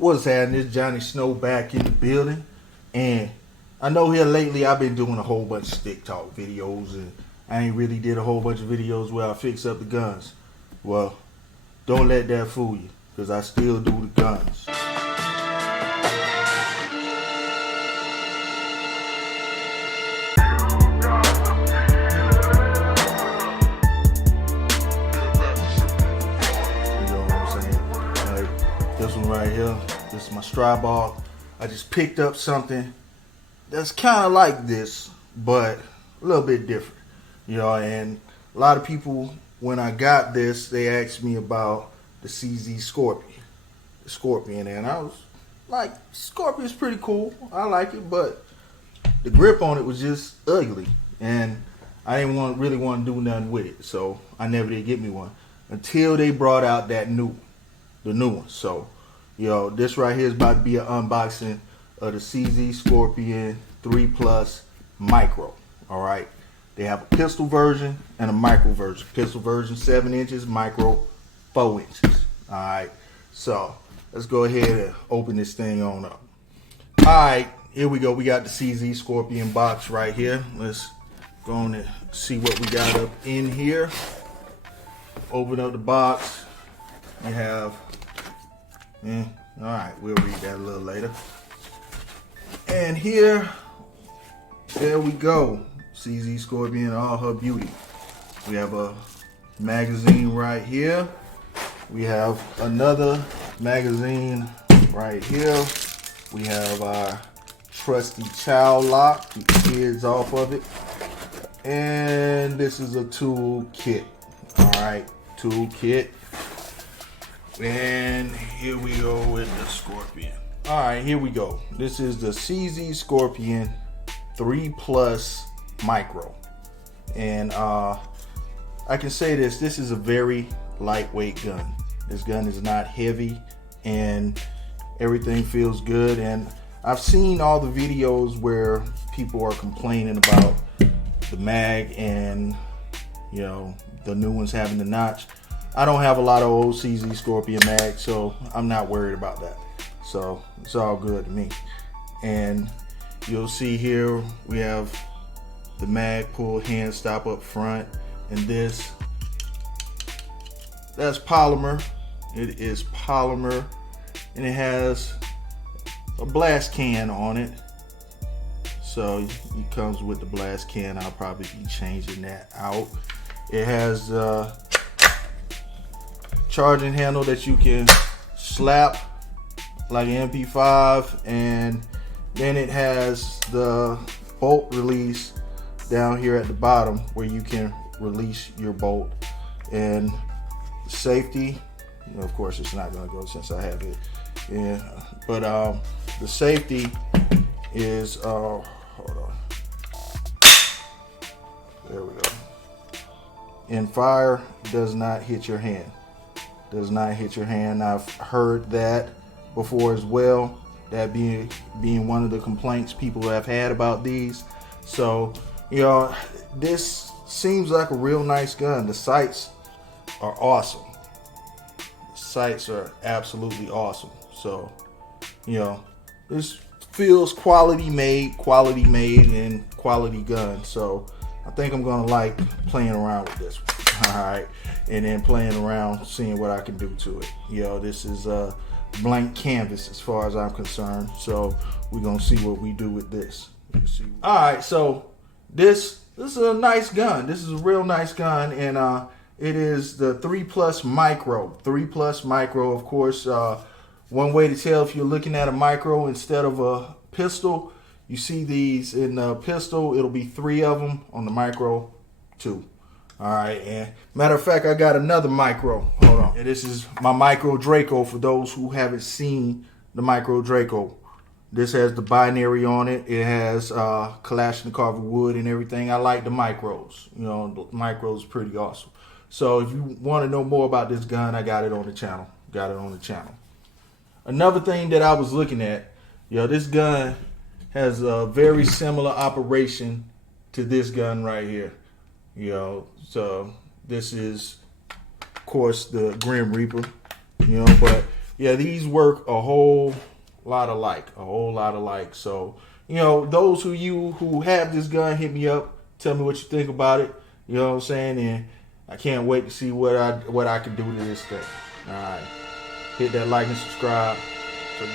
What's happening? This Johnny Snow back in the building, and I know here lately I've been doing a whole bunch of stick talk videos, and I ain't really did a whole bunch of videos where I fix up the guns. Well, don't let that fool you, because I still do the guns. This one right here, this is my Stryball. I just picked up something that's kind of like this, but a little bit different. And a lot of people, when I got this, they asked me about the CZ Scorpion, and I was like, Scorpion's pretty cool. I like it, but the grip on it was just ugly, and I didn't really want to do nothing with it, so I never did get me one until they brought out the new one. So, this right here is about to be an unboxing of the CZ Scorpion 3 Plus Micro. All right, they have a pistol version and a micro version. Pistol version 7 inches, micro 4 inches. All right, so let's go ahead and open this thing on up. All right, here we go. We got the CZ Scorpion box right here. Let's go on and see what we got up in here. Open up the box. You have, all right, we'll read that a little later. And there we go. CZ Scorpion, all her beauty. We have a magazine right here. We have another magazine right here. We have our trusty child lock, keep the kids off of it. And this is a tool kit. All right, tool kit. And here we go with the Scorpion. All right, here we go. This is the CZ Scorpion 3 Plus Micro. And I can say this is a very lightweight gun. This gun is not heavy and everything feels good. And I've seen all the videos where people are complaining about the mag and, the new ones having the notch. I don't have a lot of old CZ Scorpion mags, so I'm not worried about that. So it's all good to me. And you'll see here we have the mag pull hand stop up front, and that's polymer. It is polymer, and it has a blast can on it. So it comes with the blast can. I'll probably be changing that out. It has charging handle that you can slap like an MP5, and then it has the bolt release down here at the bottom where you can release your bolt. And safety, of course it's not going to go since I have it, but the safety is hold on, there we go. And fire does not hit your hand. Does not hit your hand. I've heard that before as well, that being one of the complaints people have had about these. So, this seems like a real nice gun. The sights are awesome. The sights are absolutely awesome. So, this feels quality made and quality gun. So I think I'm gonna like playing around with this one. All right, and then playing around, seeing what I can do to it. This is a blank canvas as far as I'm concerned. So we're gonna see what we do with this. All right, so this is a nice gun. This is a real nice gun, and it is the 3 Plus Micro. 3 Plus Micro, of course. One way to tell if you're looking at a micro instead of a pistol, you see these in the pistol, it'll be 3 of them. On the micro, 2. All right, and matter of fact, I got another micro. Hold on. And this is my Micro Draco for those who haven't seen the Micro Draco. This has the binary on it. It has Kalashnikov wood and everything. I like the micros. The micros pretty awesome. So if you want to know more about this gun, I got it on the channel. Another thing that I was looking at, this gun has a very similar operation to this gun right here. So this is, of course, the Grim Reaper, but yeah, these work a whole lot alike. So, those who have this gun, hit me up. Tell me what you think about it. You know what I'm saying? And I can't wait to see what I can do to this thing. All right, hit that like and subscribe. So